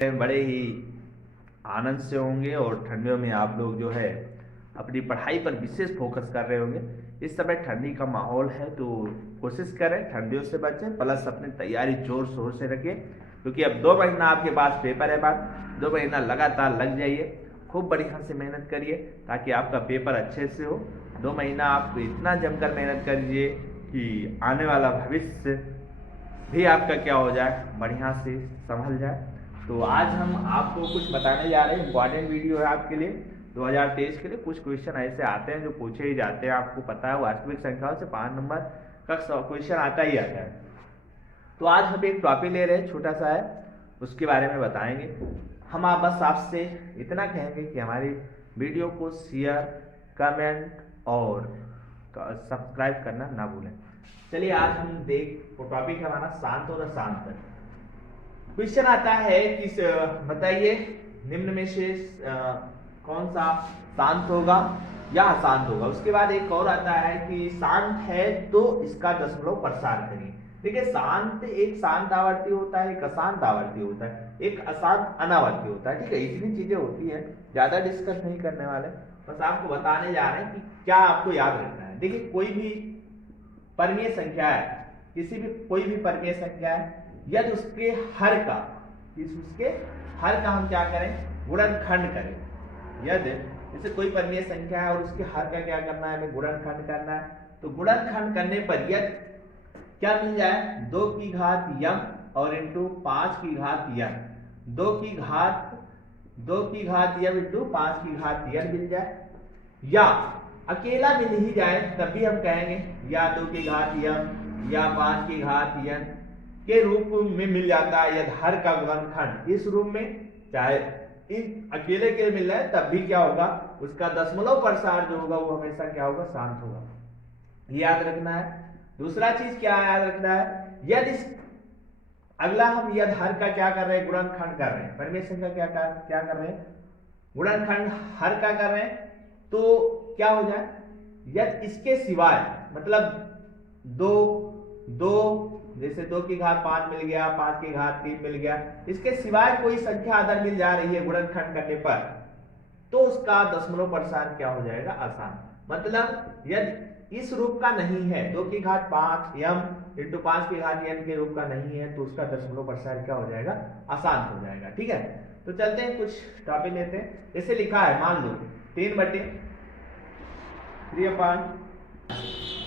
बड़े ही आनंद से होंगे और ठंडियों में आप लोग जो है अपनी पढ़ाई पर विशेष फोकस कर रहे होंगे। इस समय ठंडी का माहौल है तो कोशिश करें ठंडियों से बचें, प्लस अपनी तैयारी जोर शोर से रखें, क्योंकि अब 2 महीना आपके पास पेपर है। बाद 2 महीना लगातार लग जाइए, खूब बढ़िया से मेहनत करिए ताकि आपका पेपर अच्छे से हो। 2 महीना आप इतना जमकर मेहनत करिए कि आने वाला भविष्य भी आपका क्या हो जाए, बढ़िया से संभल जाए। तो आज हम आपको कुछ बताने जा रहे हैं, इंपॉर्टेंट वीडियो है आपके लिए। 2023 के लिए कुछ क्वेश्चन ऐसे आते हैं जो पूछे ही जाते हैं, आपको पता है वास्तविक संख्याओं से 5 नंबर का क्वेश्चन आता ही आता है। तो आज हम एक टॉपिक ले रहे हैं, छोटा सा है, उसके बारे में बताएंगे हम। आप बस आपसे इतना कहेंगे कि हमारी वीडियो को शेयर, कमेंट और सब्सक्राइब करना ना भूलें। चलिए आज हम टॉपिक है हमारा शांत और अशांत। क्वेश्चन आता है कि बताइए निम्न में से कौन सा शांत होगा या अशांत होगा। उसके बाद एक और आता है कि शांत है तो इसका दशमलव प्रसार करिए। देखिए शांत एक शांत आवर्ती होता है, एक अशांत आवर्ती होता है, एक अशांत अनावर्ती होता है। ठीक है, इतनी चीजें होती है, ज्यादा डिस्कस नहीं करने वाले, बस आपको बताने जा रहे हैं कि क्या आपको याद रखना है। देखिए कोई भी परमीय संख्या है, किसी भी कोई भी परमीय संख्या है, यदि उसके हर का हम क्या करें, गुणनखंड करें। यदि जैसे कोई परमीय संख्या है और उसके हर का क्या करना है, हमें गुणनखंड करना है। तो गुणनखंड करने पर यदि क्या मिल जाए, 2 की घात यम और इंटू 5 की घात यन, 2 की घात यम इंटू 5 की घात यन मिल जाए, या अकेला मिल ही जाए तब भी हम कहेंगे या 2 की घात यम या 5 की घात यन के रूप में मिल जाता है। यदि हर का गुणनखंड इस रूप में, चाहे इन अकेले के मिल रहा है तब भी क्या होगा, उसका दशमलव प्रसार जो होगा वो हमेशा क्या होगा, शांत होगा। ये याद रखना है। दूसरा चीज क्या याद रखना है, यदि अगला हम यदि हर का क्या कर रहे हैं, गुणनखंड कर रहे हैं। परमेय संख्या क्या कर रहे हैं, गुणनखंड हर का कर रहे हैं। तो क्या हो जाए, यदि इसके सिवाय मतलब दो दो जैसे 2 की घात 5 मिल गया, 5 की घात 3 मिल गया, इसके सिवाय कोई संख्या अदर मिल जा रही है गुणनखंड करने पर, तो उसका दशमलव प्रसार क्या हो जाएगा, आसान। मतलब यदि इस रूप का नहीं है, 2 की घात 5 यम इंटू 5 की घात यन के रूप का नहीं है, तो उसका दशमलव प्रसार क्या हो जाएगा, आसान हो जाएगा। ठीक है, तो चलते हैं कुछ टॉपिक लेते हैं। जैसे लिखा है, मान लो 3/3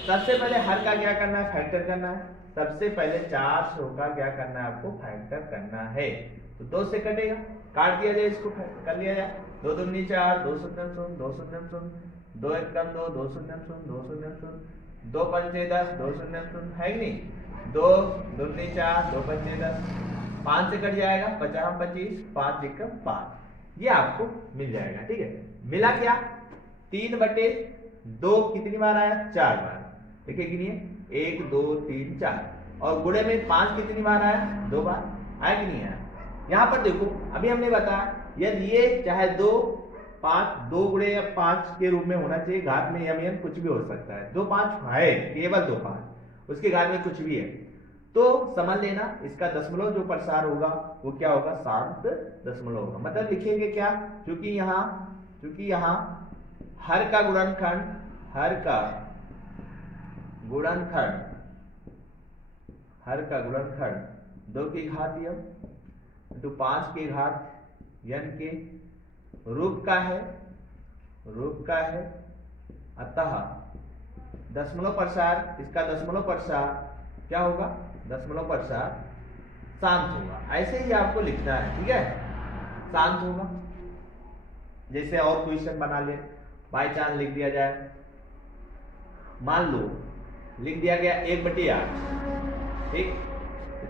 सबसे पहले हर का क्या करना है, फैक्टर करना है। सबसे पहले 400 का क्या करना है, आपको फैक्टर करना है। तो 2 से कटेगा, काट दिया जाए, इसको कर लिया जाए। 2 दूनी 4, 2 शून्य शून्य, 2 शून्य शून्य, 2 एकम 2, 2 शून्य शून्य, 2 शून्य शून्य, 2 पंचे 10, 2 शून्य शून्य, है कि नहीं। 2 दूनी 4, 2 पंचे 10, 5 से कट जाएगा, 50 25, 5 एकम 5, ये आपको मिल जाएगा। ठीक है, मिला क्या, 3/2 कितनी बार आया, 4 बार। देखिए गिनिए, 1 2 3 4, और गुणे में 5 कितनी बार आया, 2 बार। आया कि नहीं आया। यहां पर देखो अभी हमने बताया, यदि ये चाहे 2 5 2 गुणे 5 के रूप में होना चाहिए, घात में यम यन कुछ भी हो सकता है। 2 5 है, केवल 2 5, उसके घात में कुछ भी है, तो समझ लेना इसका दशमलव जो प्रसार होगा वो क्या होगा, शांत दशमलव होगा। मतलब लिखेंगे क्या, क्योंकि यहाँ हर का गुणनखंड 2 की घात यम तो 5 की घात यन के रूप का है, अतः दशमलव प्रसार, इसका दशमलव प्रसार क्या होगा, दशमलव प्रसार शांत होगा। ऐसे ही आपको लिखना है। ठीक है, शांत होगा। जैसे और क्वेश्चन बना ले, बाई चांस लिख दिया जाए, मान लो लिख दिया गया 1/8, ठीक,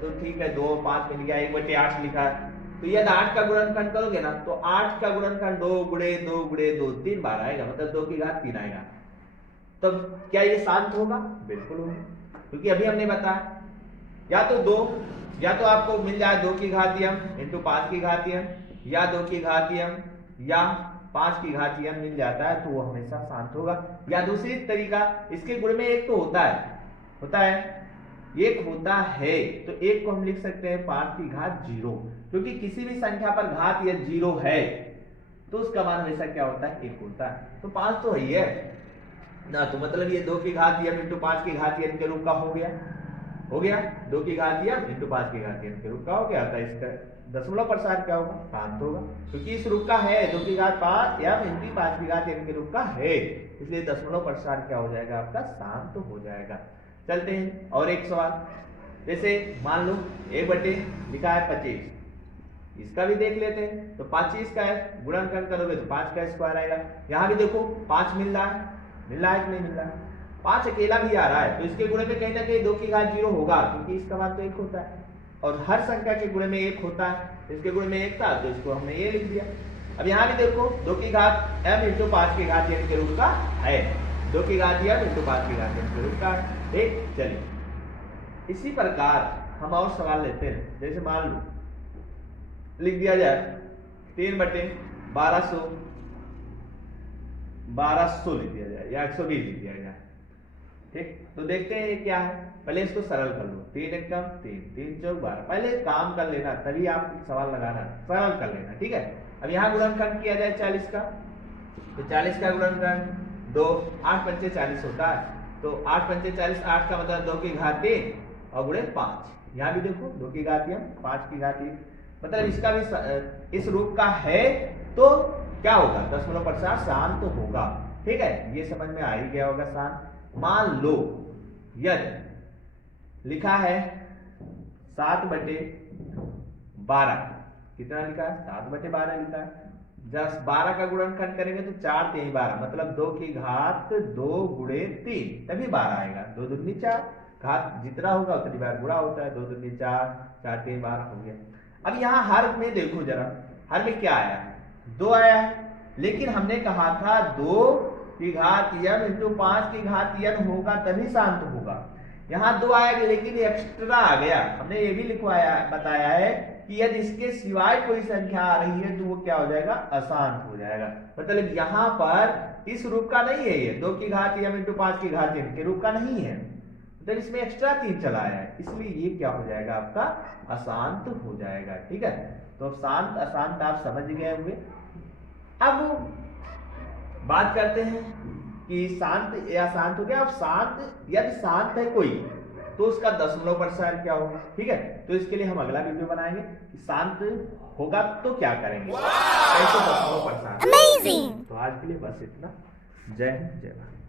तो ठीक है 2 5 मिल गया, 1/8 लिखा है। तो यदि 8 का गुणनखंड करोगे ना, तो 8 का गुणनखंड 2 गुणे 2 गुणे 2 3 बार आएगा, मतलब 2 की घात 3 आएगा। तब क्या ये शांत होगा, बिल्कुल होगा, क्योंकि अभी हमने बताया या तो आपको मिल जाए 2 की घात यम इंटू 5 की घात यम, या 2 की घात यम या 5 की घात यम मिल जाता है, तो वो हमेशा शांत होगा। या दूसरी तरीका, इसके गुण में एक तो होता है एक होता है, तो एक को हम लिख सकते हैं 5 की घात 0, क्योंकि किसी भी संख्या पर घात या 0 है तो उसका मान हमेशा क्या होता है, 1 होता है। तो 5 तो है ही है ना, तो मतलब ये 2 की घात m इंटू 5 की घात n के रूप का हो गया, 2 की घात m इंटू 5 की घात n के रूप का हो गया। तो इसका दशमलव प्रसार क्या होगा, शांत होगा, क्योंकि इस रूप का है, 2 की घात m इंटू 5 की घात n के रूप का है, इसलिए दशमलव प्रसार क्या हो जाएगा आपका, शांत हो जाएगा। चलते हैं और एक सवाल, जैसे मान लो 1/, लिखा है 25, इसका भी देख लेते हैं। तो 25 का गुणनखंड करोगे तो 5 का स्क्वायर आएगा। यहाँ भी देखो 5 मिल रहा है कि नहीं मिल रहा है, 5 अकेला भी आ रहा है, तो इसके गुणे में कहीं ना कहीं 2 की घात 0 होगा, क्योंकि इसका मान तो 1 होता है, और हर संख्या के गुणे में 1 होता है, इसके गुणे में 1 था तो इसको हमने ये लिख दिया। अब यहाँ भी देखो 2 की घात m इंटू 5 की घात n के रूप का है, 2 की घात m इंटू 5 की घात n के रूप का है। ठीक, चलिए इसी प्रकार हम और सवाल लेते हैं। जैसे मान लो लिख दिया जाए 3/1200 लिख दिया जाए या 120 लिख दिया जाए। ठीक, तो देखते हैं ये क्या है, पहले इसको सरल कर लो, 3 एकम 3, 3 चौक 12, पहले काम कर लेना तभी आप सवाल लगाना, सरल कर लेना। ठीक है, अब यहाँ गुणनखंड किया जाए 40 का, तो 40 का गुणनखंड 2, 8 पंचे 40 होता है, तो 8 पंचे 40, 8 का मतलब 2 की घात 3 और गुणे 5। यहाँ भी देखो 2 की घात m 5 की घात 1, मतलब इसका भी इस रूप का है, तो क्या होगा, दशमलव प्रसार शांत होगा। ठीक है, ये समझ में आ ही गया होगा शांत। मान लो यदि लिखा है 7/12, कितना लिखा है, 7/12 लिखा है, जब 12 का गुणनखंड करेंगे तो 4 3 12, मतलब 2 की घात 2 गुणे 3, तभी 12 आएगा। 2 दूनी 4, घात जितना होगा उतनी बार गुणा होता है, 2 दूनी 4, 4 3 12 हो गया। अब यहाँ हर में देखो जरा, हर में क्या आया है, 2 आया है, लेकिन हमने कहा था 2 की घात m इंटू 5 की घात n होगा तभी शांत होगा। यहाँ 2 आएगा लेकिन एक्स्ट्रा आ गया, हमने ये भी लिखवाया बताया है कि यदि इसके सिवाय कोई संख्या आ रही है तो वो क्या हो जाएगा, अशांत हो जाएगा। मतलब यहाँ पर इस रूप का नहीं है, ये 2 की घात m इंटू 5 की घात n के रूप का नहीं है, मतलब इसमें एक्स्ट्रा 3 चला है, इसलिए ये क्या हो जाएगा आपका, अशांत हो जाएगा। ठीक है, तो शांत अशांत आप समझ गए होंगे। अब बात करते हैं कि शांत या शांत हो गया। अब शांत यदि शांत है कोई तो उसका दशमलव प्रसार क्या होगा। ठीक है, तो इसके लिए हम अगला वीडियो बनाएंगे कि शांत होगा तो क्या करेंगे, कैसे दशमलव प्रसार। तो आज के लिए बस इतना। जय हिंद, जय भारत।